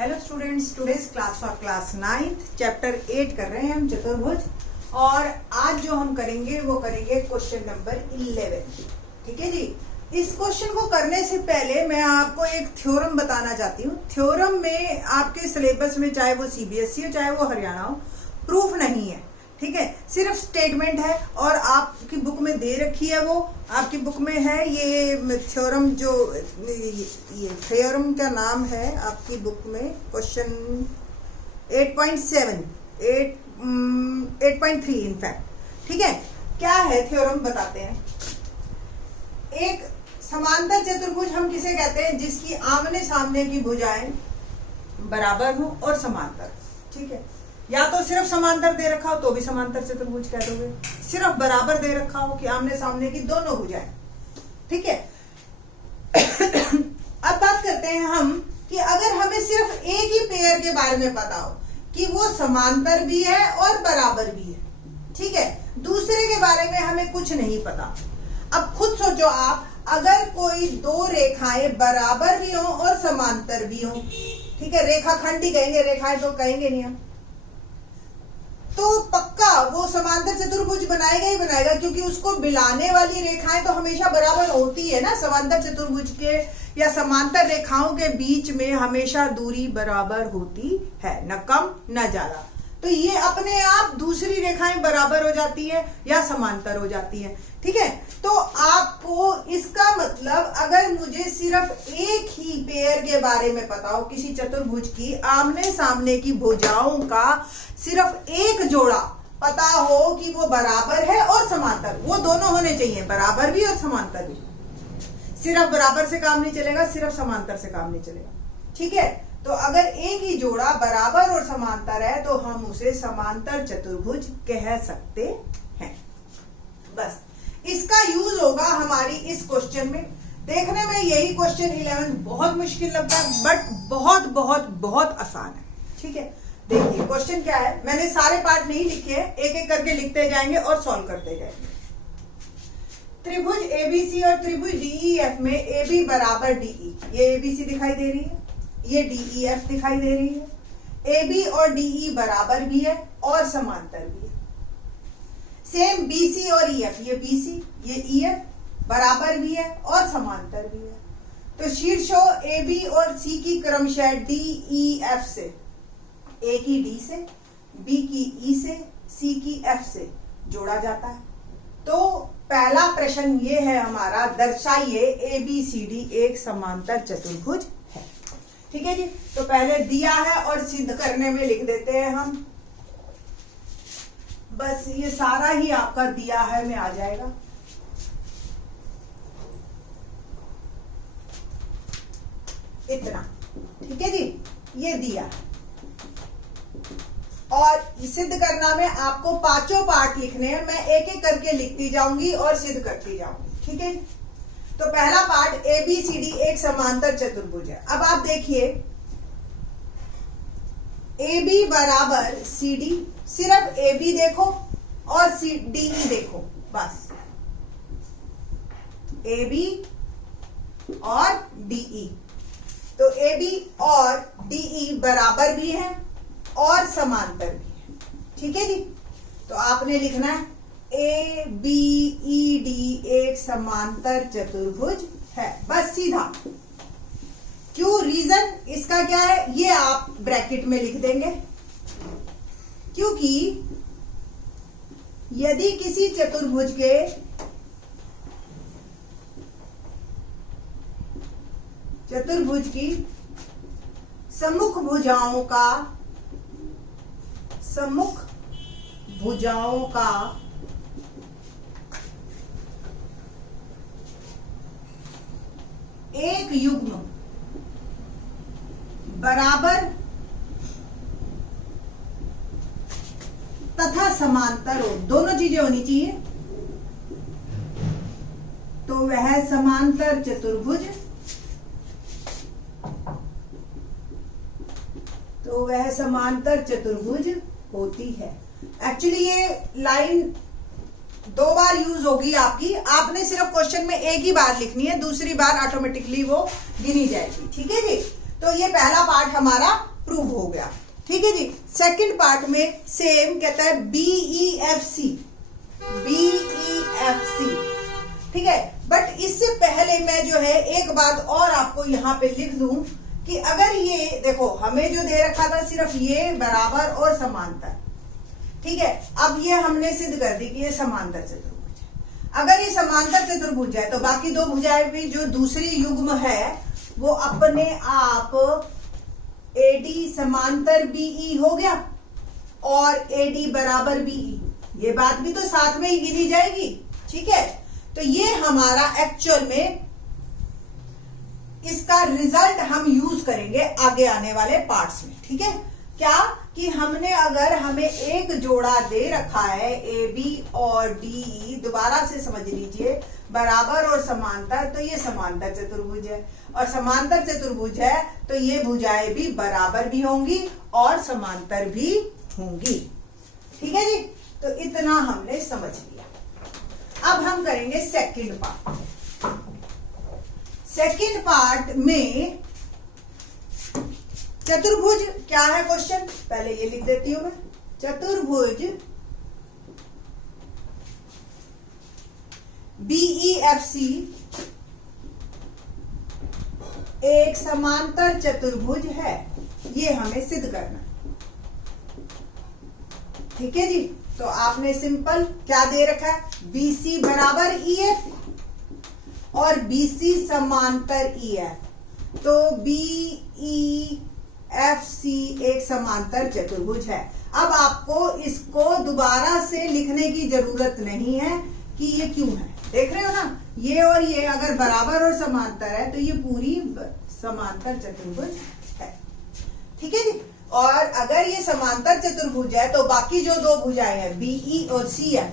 Hello students, today's class for class 9th chapter 8 कर रहे हैं हम चतुर्भुज। और आज जो हम करेंगे वो करेंगे क्वेश्चन नंबर 11। ठीक है जी। इस क्वेश्चन को करने से पहले मैं आपको एक थ्योरम बताना चाहती हूँ। थ्योरम में आपके सिलेबस में चाहे वो सीबीएसई हो चाहे वो हरियाणा हो, प्रूफ नहीं है। ठीक है, सिर्फ स्टेटमेंट है और आपकी बुक में दे रखी है। वो आपकी बुक में है ये थ्योरम। जो ये थ्योरम का नाम है आपकी बुक में क्वेश्चन 8.7 8.3 इनफैक्ट। ठीक है, क्या है थ्योरम बताते हैं। एक समांतर चतुर्भुज हम किसे कहते हैं? जिसकी आमने सामने की भुजाएं बराबर हो और समांतर। ठीक है, या तो सिर्फ समांतर दे रखा हो तो भी समांतर चतुर्भुज कह दोगे, सिर्फ बराबर दे रखा हो कि आमने सामने की दोनों भुजाएं। ठीक है। अब बात करते हैं हम कि अगर हमें सिर्फ एक ही पेयर के बारे में पता हो कि वो समांतर भी है और बराबर भी है, ठीक है, दूसरे के बारे में हमें कुछ नहीं पता। अब खुद सोचो आप, अगर कोई दो रेखाएं बराबर भी हो और समांतर भी हो, ठीक है, रेखाखंड ही कहेंगे, रेखाएं तो कहेंगे नहीं हम, तो पक्का वो समांतर चतुर्भुज बनाएगा ही बनाएगा, क्योंकि उसको मिलाने वाली रेखाएं तो हमेशा बराबर होती है ना। समांतर चतुर्भुज के या समांतर रेखाओं के बीच में हमेशा दूरी बराबर होती है, न कम न ज्यादा। तो ये अपने आप दूसरी रेखाएं बराबर हो जाती है या समांतर हो जाती है। ठीक है, तो आपको इसका मतलब, अगर मुझे सिर्फ एक ही पेयर के बारे में पता हो, किसी चतुर्भुज की आमने सामने की भुजाओं का सिर्फ एक जोड़ा पता हो कि वो बराबर है और समांतर, वो दोनों होने चाहिए, बराबर भी और समांतर भी। सिर्फ बराबर से काम नहीं चलेगा, सिर्फ समांतर से काम नहीं चलेगा। ठीक है, तो अगर एक ही जोड़ा बराबर और समांतर है तो हम उसे समांतर चतुर्भुज कह सकते हैं। बस इसका यूज होगा हमारी इस क्वेश्चन में। देखने में यही क्वेश्चन 11 बहुत मुश्किल लगता है, बट बहुत बहुत बहुत आसान है। ठीक है, देखिए क्वेश्चन क्या है। मैंने सारे पार्ट नहीं लिखे हैं, एक एक करके लिखते जाएंगे और सॉल्व करते जाएंगे। त्रिभुज एबीसी और त्रिभुज डीईएफ में AB बराबर DE, ये ABC दिखाई दे रही है, ये DEF दिखाई दे रही है। AB और DE बराबर भी है और समांतर भी है। सेम BC और EF, ये BC ये EF बराबर भी है और समांतर भी है। तो शीर्षों AB और C की क्रमशः DEF से, A की D से, B की E से, C की F से जोड़ा जाता है। तो पहला प्रश्न ये है हमारा, दर्शाइए ABCD एक समांतर चतुर्भुज है। ठीक है जी, तो पहले दिया है और सिद्ध करने में लिख देते हैं हम। बस ये सारा ही आपका दिया है में आ जाएगा। इतना, ठीक है जी, ये दिया है। और सिद्ध करना में आपको पांचों पार्ट लिखने हैं, मैं एक एक करके लिखती जाऊंगी और सिद्ध करती जाऊंगी। ठीक है, तो पहला पार्ट ABCD एक समांतर चतुर्भुज है। अब आप देखिए, AB बराबर CD, सिर्फ AB देखो और DE देखो, बस AB और DE। तो AB और DE बराबर भी हैं और समांतर भी है। ठीक है जी, तो आपने लिखना है ABED एक समांतर चतुर्भुज है, बस सीधा। क्यों, रीजन इसका क्या है ये आप ब्रैकेट में लिख देंगे, क्योंकि यदि किसी चतुर्भुज के की सम्मुख भुजाओं का एक युग्म बराबर तथा समांतर हो, दोनों चीजें होनी चाहिए, तो वह समांतर चतुर्भुज होती है। एक्चुअली ये लाइन दो बार यूज होगी आपकी, आपने सिर्फ क्वेश्चन में एक ही बार लिखनी है, दूसरी बार ऑटोमेटिकली वो गिनी जाएगी। ठीक है जी, तो ये पहला पार्ट हमारा प्रूव हो गया। ठीक है जी। सेकंड पार्ट में सेम कहता है BEFC, BEFC। ठीक है, बट इससे पहले मैं जो है एक बात और आपको यहाँ पे लिख दूं कि अगर ये देखो हमें जो दे रखा था सिर्फ ये बराबर और समांतर, ठीक है, अब ये हमने सिद्ध कर दी कि ये समांतर चतुर्भुज है। अगर ये समांतर चतुर्भुज है तो बाकी दो भुजाएं भी जो दूसरी युग्म है वो अपने आप AD समांतर BE हो गया और AD बराबर BE, ये बात भी तो साथ में ही गिनी जाएगी। ठीक है, तो ये हमारा एक्चुअल में इसका रिजल्ट हम यूज करेंगे आगे आने वाले पार्ट्स में। ठीक है, क्या कि हमने अगर हमें एक जोड़ा दे रखा है AB और DE, दोबारा से समझ लीजिए, बराबर और समांतर, तो ये समांतर चतुर्भुज है, और समांतर चतुर्भुज है तो ये भुजाएं भी बराबर भी होंगी और समांतर भी होंगी। ठीक है जी, तो इतना हमने समझ लिया। अब हम करेंगे सेकंड पार्ट। सेकंड पार्ट में चतुर्भुज क्या है क्वेश्चन, पहले ये लिख देती हूं मैं। चतुर्भुज BEFC एक समांतर चतुर्भुज है, ये हमें सिद्ध करना है। ठीक है जी, तो आपने सिंपल क्या दे रखा है, BC बराबर EF और BC समांतर EF, तो BEFC एक समांतर चतुर्भुज है। अब आपको इसको दोबारा से लिखने की जरूरत नहीं है कि ये क्यों है, देख रहे हो ना, ये और ये अगर बराबर और समांतर है तो ये पूरी समांतर चतुर्भुज है। ठीक है जी, और अगर ये समांतर चतुर्भुज है तो बाकी जो दो भुजाएं हैं BE और CF,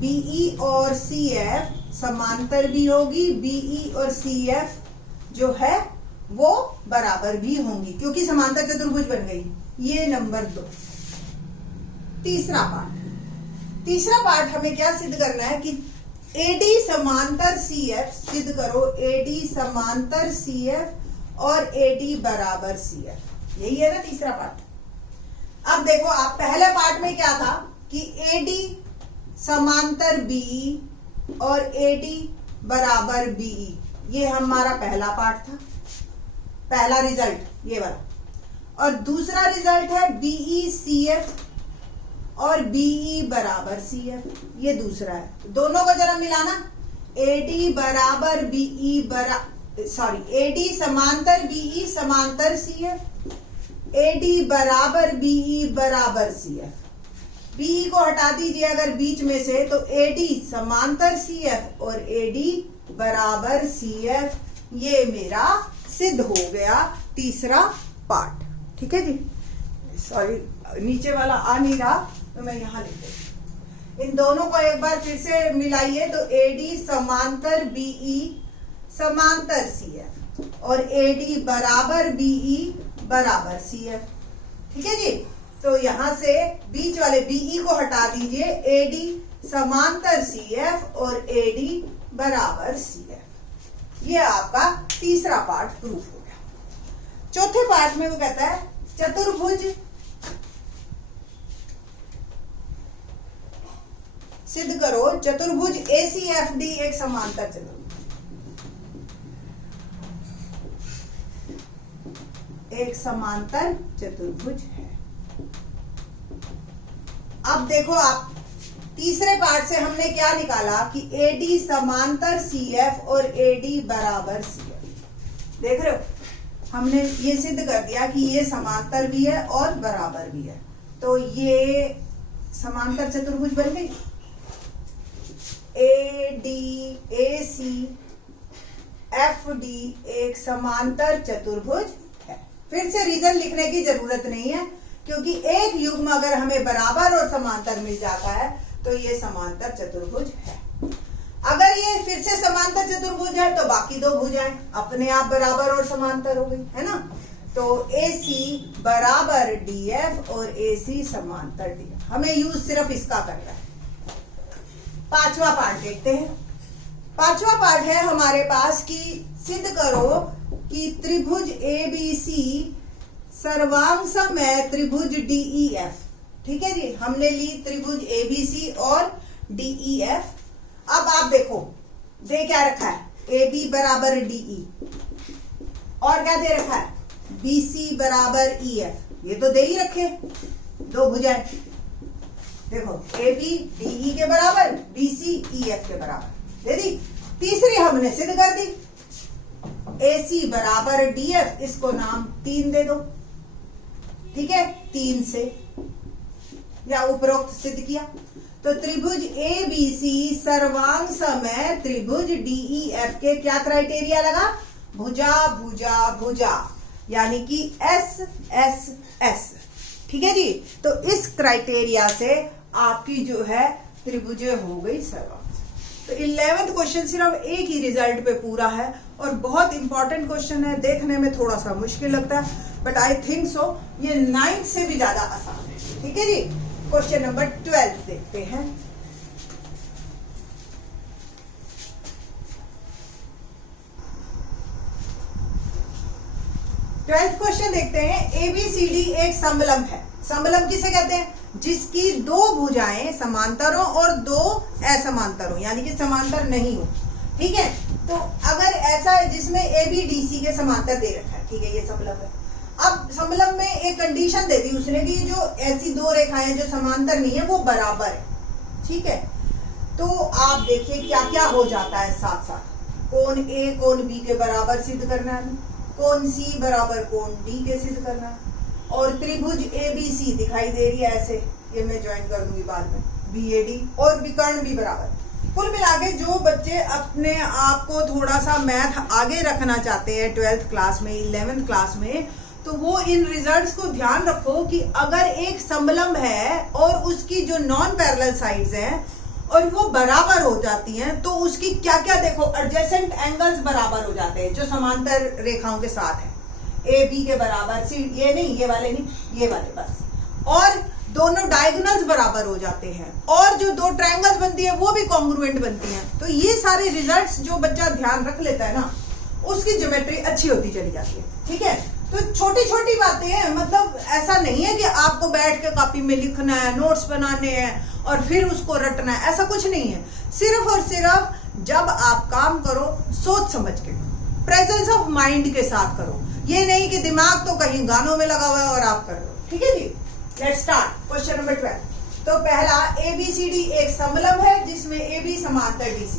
BE और CF समांतर भी होगी, BE और CF जो है वो बराबर भी होंगी क्योंकि समांतर चतुर्भुज बन गई। ये नंबर 2। तीसरा पार्ट हमें क्या सिद्ध करना है कि AD समांतर CF, सिद्ध करो AD समांतर CF और AD बराबर CF, यही है ना तीसरा पार्ट। अब देखो आप पहले पार्ट में क्या था कि AD समांतर BE और AD बराबर BE, ये हमारा पहला पार्ट था, पहला रिजल्ट ये वाला, और दूसरा रिजल्ट है BE CF और BE बराबर CF, ये दूसरा है। दोनों को जरा मिलाना, AD बराबर BE AD समांतर BE समांतर CF, AD बराबर BE बराबर CF। BE को हटा दीजिए अगर बीच में से, तो AD समांतर CF और AD बराबर CF, ये मेरा सिद्ध हो गया तीसरा पार्ट। ठीक है जी, सॉरी नीचे वाला आ नहीं रहा तो मैं यहां लिख देती। इन दोनों को एक बार फिर से मिलाइए, तो AD समांतर BE समांतर CF और AD बराबर BE बराबर CF। ठीक है जी, तो यहां से बीच वाले BE को हटा दीजिए, AD समांतर CF और AD बराबर CF। ये आपका तीसरा पार्ट प्रूफ हो गया। चौथे पार्ट में वो कहता है चतुर्भुज सिद्ध करो, चतुर्भुज ACFD एक समांतर चतुर्भुज, एक समांतर चतुर्भुज है। अब देखो आप तीसरे पार्ट से हमने क्या निकाला कि AD समांतर CF और AD बराबर CF। देख रहे हो, हमने ये सिद्ध कर दिया कि ये समांतर भी है और बराबर भी है, तो ये समांतर चतुर्भुज बन गई। ADAC FD एक समांतर चतुर्भुज है। फिर से रीजन लिखने की जरूरत नहीं है क्योंकि एक युग्म अगर हमें बराबर और समांतर मिल जाता है तो ये समांतर चतुर्भुज है। अगर ये फिर से समांतर चतुर्भुज है तो बाकी दो भुजाएं अपने आप बराबर और समांतर हो गई, है ना। तो AC बराबर DF और AC समांतर DF, हमें यूज सिर्फ इसका करना है। पांचवा पार्ट देखते हैं। पांचवा पार्ट है हमारे पास कि सिद्ध करो कि त्रिभुज ABC सर्वांग समय त्रिभुज DEF। ठीक है जी, हमने ली त्रिभुज ABC और DEF। अब आप देखो दे क्या रखा है, AB बराबर DE और क्या दे रखा है, BC बराबर EF। ये तो दे ही रखे दो भुजाएं, देखो AB DE के बराबर, BC EF के बराबर दे दी। तीसरी हमने सिद्ध कर दी, AC बराबर DF, इसको नाम 3 दे दो। ठीक है, 3 से या उपरोक्त सिद्ध किया। तो त्रिभुज ABC सर्वांग समय त्रिभुज DEF के क्या क्राइटेरिया लगा, भुजा भुजा भुजा, यानी कि S S S। ठीक है जी, तो इस क्राइटेरिया से आपकी जो है त्रिभुजे हो गई सर्वांग। तो 11th क्वेश्चन सिर्फ एक ही रिजल्ट पे पूरा है और बहुत इंपॉर्टेंट क्वेश्चन है, देखने में थोड़ा सा मुश्किल लगता है बट आई थिंक सो ये 9th से भी ज्यादा आसान है। ठीक है जी, क्वेश्चन नंबर 12 देखते हैं। ट्वेल्थ क्वेश्चन देखते हैं। ABCD एक समलंब है। समलंब किसे कहते हैं, जिसकी दो भुजाएं समांतर हो और दो असमांतर हो, यानी कि समांतर नहीं हो। ठीक है, तो अगर ऐसा है जिसमें ABDC के समांतर दे रखा है, ठीक है, ये समलंब है। अब समलंब में एक कंडीशन दे दी उसने कि जो ऐसी दो रेखाएं जो समांतर नहीं है वो बराबर है। ठीक है, तो आप देखिए क्या क्या हो जाता है साथ साथ। कोण A कोण B के बराबर सिद्ध करना है, कोण C बराबर कोण D के सिद्ध करना है, और त्रिभुज ABC दिखाई दे रही है ऐसे, ये मैं ज्वाइन कर दूंगी बाद में, BAD, और विकर्ण भी बराबर। कुल मिला के जो बच्चे अपने आप को थोड़ा सा मैथ आगे रखना चाहते हैं 12th क्लास में, 11th क्लास में, तो वो इन रिजल्ट्स को ध्यान रखो कि अगर एक समलंब है और उसकी जो नॉन पैरेलल साइड्स हैं और वो बराबर हो जाती हैं, तो उसकी क्या क्या देखो एडजेसेंट एंगल्स बराबर हो जाते हैं जो समांतर रेखाओं के साथ है। AB के बराबर, ये नहीं, ये वाले नहीं, ये वाले बस, और दोनों डायगोनल्स बराबर हो जाते हैं, और जो दो ट्रायंगल्स बनती है वो भी कॉन्ग्रुएंट बनती हैं। तो ये सारे रिजल्ट्स जो बच्चा ध्यान रख लेता है ना, उसकी ज्योमेट्री अच्छी होती चली जाती है। ठीक है, तो छोटी छोटी बातें हैं, मतलब ऐसा नहीं है कि आपको बैठ के कॉपी में लिखना है, नोट्स बनाने हैं और फिर उसको रटना है, ऐसा कुछ नहीं है। सिर्फ और सिर्फ जब आप काम करो सोच समझ के, प्रेजेंस ऑफ माइंड के साथ करो, ये नहीं कि दिमाग तो कहीं गानों में लगा हुआ है और आप कर रहे हो। ठीक है जी, लेट्स स्टार्ट क्वेश्चन नंबर 12। तो पहला ABCD एक समलंब है जिसमें AB समांतर DC।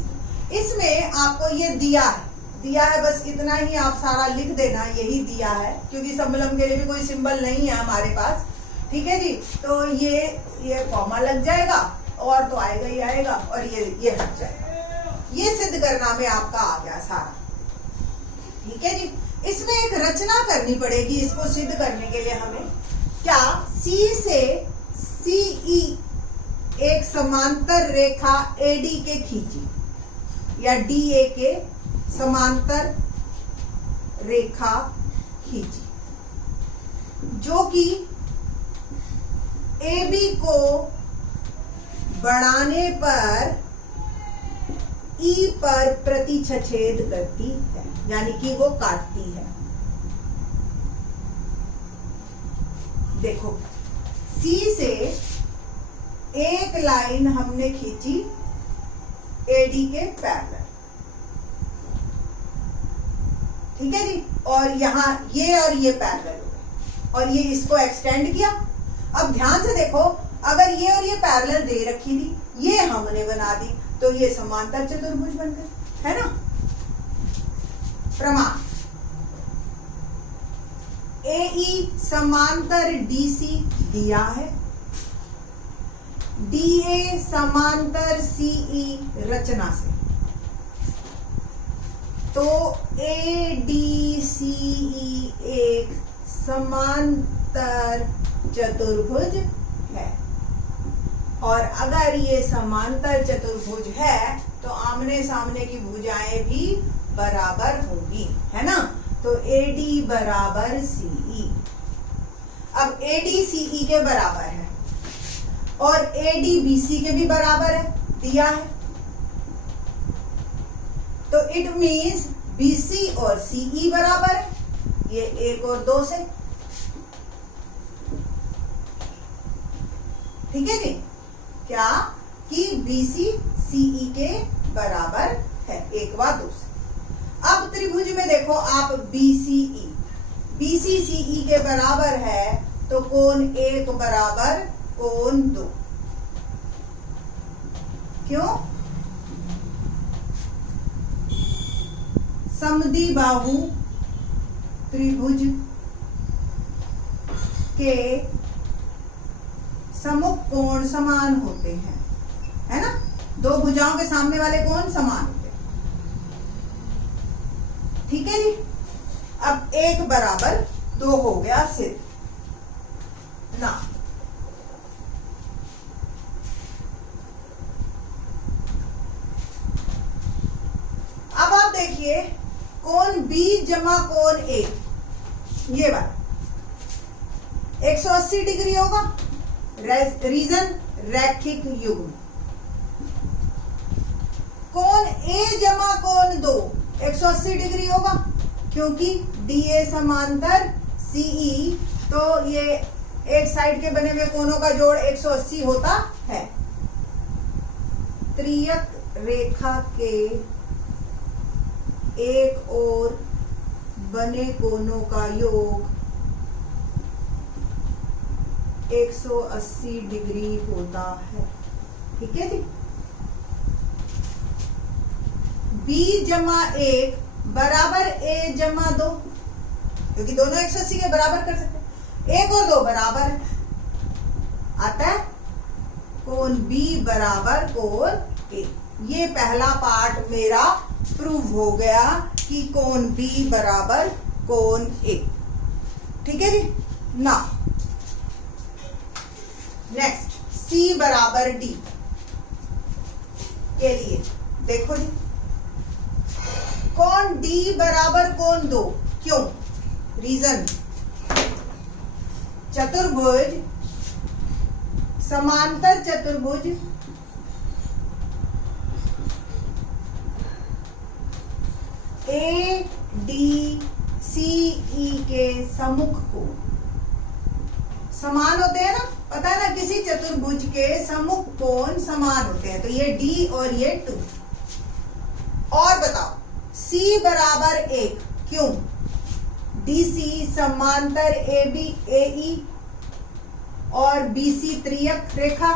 इसमें आपको ये दिया है, बस इतना ही आप सारा लिख देना, यही दिया है, क्योंकि समलंब के लिए भी कोई सिंबल नहीं है हमारे पास। ठीक है जी, तो ये कॉमा लग जाएगा और तो आएगा ही आएगा, और ये हट जाएगा। ये सिद्ध करना में आपका आ गया सारा। ठीक है जी, इसमें एक रचना करनी पड़ेगी इसको सिद्ध करने के लिए हमें। क्या C से CE एक समांतर रेखा AD के खींची, या DA के समांतर रेखा खींची, जो कि AB को बढ़ाने पर E पर प्रतिच्छेद करती है, यानी कि वो काटती है। देखो C से एक लाइन हमने खींची AD के पैरेलल, ठीक है जी, और यहां ये और ये पैरेलल हो गए, और ये इसको एक्सटेंड किया। अब ध्यान से देखो, अगर ये और ये पैरेलल दे रखी थी, ये हमने बना दी, तो ये समांतर चतुर्भुज बन गए, है ना। प्रमाण AE समांतर DC दिया है, DA समांतर CE रचना से, तो ADCE एक समांतर चतुर्भुज है, और अगर ये समांतर चतुर्भुज है तो आमने सामने की भुजाएं भी बराबर होंगी, है ना। तो AD बराबर CE। अब AD CE के बराबर है और AD BC के भी बराबर है, दिया है, तो इट मीन्स BC और CE बराबर है, ये 1 और 2 से। ठीक है जी, क्या कि BC CE के बराबर है, 1 व 2 से। अब त्रिभुज में देखो आप BC CE के बराबर है, तो कोण 1 बराबर कोण 2। क्यों? समद्विबाहु त्रिभुज के सम्मुख कोण समान होते हैं, है ना। दो भुजाओं के सामने वाले कोण समान होते हैं। ठीक है जी। अब 1 बराबर 2 हो गया सिद्ध ना। अब आप देखिए कोण B जमा कोण A, ये बात 180 डिग्री होगा। रीजन रैखिक युग्म। कोण A जमा कोण 2 180 डिग्री होगा, क्योंकि DA समांतर CE, तो ये एक साइड के बने हुए कोणों का जोड़ 180 होता है। त्रियक रेखा के एक ओर बने कोणों का योग 180 डिग्री होता है। ठीक है जी। B जमा 1 बराबर A जमा 2, क्योंकि दोनों 180 के बराबर कर सकते हैं। 1 और 2 बराबर है, आता है कोण B बराबर कोण A। ये पहला पार्ट मेरा प्रूव हो गया कि कोण B बराबर कोण A। ठीक है जी ना। नेक्स्ट C बराबर D के लिए देखो जी, कोण D बराबर कोण 2, क्यों? रीजन चतुर्भुज समांतर चतुर्भुज ADCE के सम्मुख कोण समान होते हैं ना, पता है ना, किसी चतुर्भुज के सम्मुख कोण समान होते हैं, तो ये D और ये 2। और बताओ C बराबर 1, क्यों? DC समांतर AE और BC त्रियक रेखा,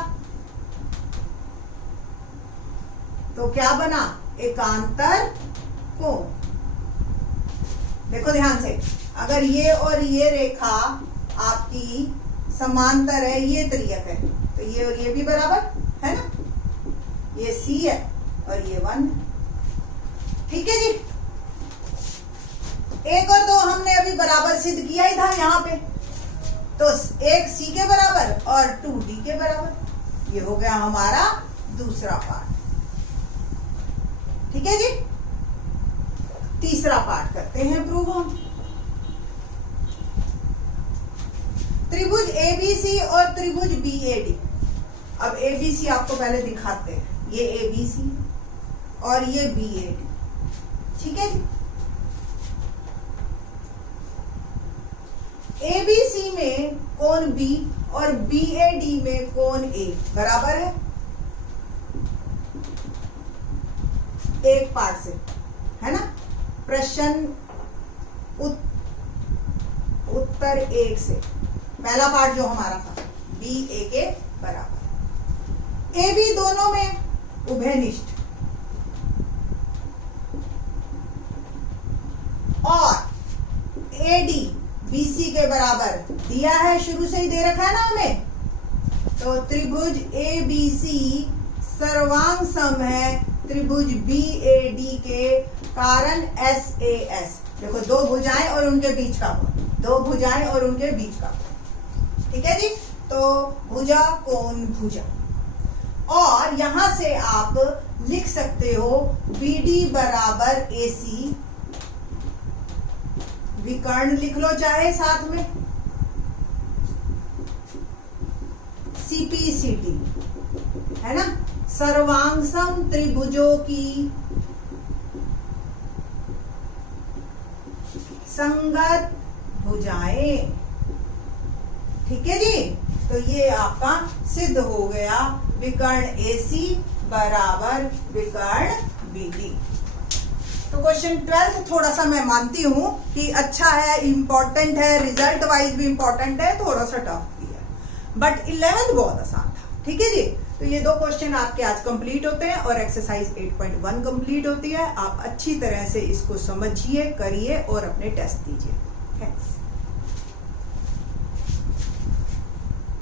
तो क्या बना? एकांतर कोण। देखो ध्यान से, अगर ये और ये रेखा आपकी समांतर है, ये त्रियक है, तो ये और ये भी बराबर है ना। ये C है और ये 1 है। ठीक है जी। 1 और 2 हमने अभी बराबर सिद्ध किया ही था यहाँ पे, तो 1 C के बराबर और 2 D के बराबर। ये हो गया हमारा दूसरा पार्ट। ठीक है जी। तीसरा पार्ट करते हैं प्रूव हम। त्रिभुज ABC और त्रिभुज BAD। अब ABC आपको पहले दिखाते हैं, ये ABC और ये BAD। ठीक है जी। ABC में कोण B और BAD में कोण A बराबर है, एक पार्ट से, है ना। प्रश्न उत्तर 1 से पहला पार्ट जो हमारा था, BA के बराबर। AB दोनों में उभयनिष्ठ और AD BC के बराबर दिया है, शुरू से ही दे रखा है ना हमें। तो त्रिभुज ABC सर्वांग सम है त्रिभुज BAD के कारण SAS। देखो दो भुजाएं और उनके बीच का कोण, दो भुजाएं और उनके बीच का कोण। ठीक है जी। तो भुजा कोण भुजा, और यहां से आप लिख सकते हो BD बराबर AC। विकर्ण लिख लो चाहे साथ में, CPCD है ना। सर्वांग सम त्रिभुजों की संगत भुजाएं। ठीक है जी, तो ये आपका सिद्ध हो गया विकर्ण AC बराबर विकर्ण BD। तो क्वेश्चन 12 थोड़ा सा मैं मानती हूं कि अच्छा है, इंपॉर्टेंट है, रिजल्ट वाइज भी इंपॉर्टेंट है, थोड़ा सा टफ भी है, बट 11th बहुत आसान था। ठीक है जी, तो ये 2 क्वेश्चन आपके आज कंप्लीट होते हैं और एक्सरसाइज 8.1 कंप्लीट होती है। आप अच्छी तरह से इसको समझिए, करिए और अपने टेस्ट दीजिए। थैंक्स।